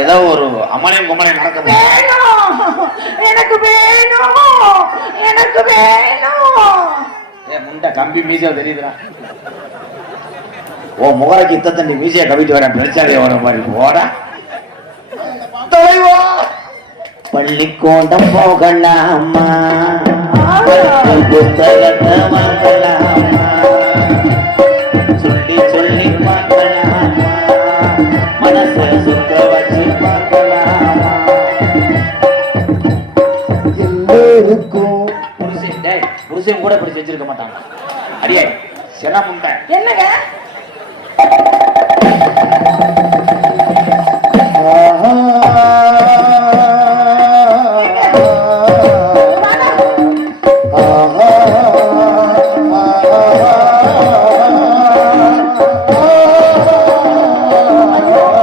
ஏதோ ஒரு அமலையும் குமலையும் நடக்க எனக்கு வேணும் எனக்கு வேணும். முண்டை கம்பி மீசை தெரியுதுடா. ஓ முகரைக்கு இத்தத்தண்டி மீசையை கவிட்டு வரேன் பிரச்சாரிய வர மாதிரி போடா. பள்ளிக்கூடம் போகலாமா புத்தகத்தை வாங்கலாமா சொல்லி சொல்லி பார்க்கலாமா மனசை சுத்த வச்சு பார்க்கலாமா எல்லோருக்கும் புருஷன் கூட இப்படி செஞ்சிருக்க மாட்டாங்க. அடியே சென முண்டை என்னங்க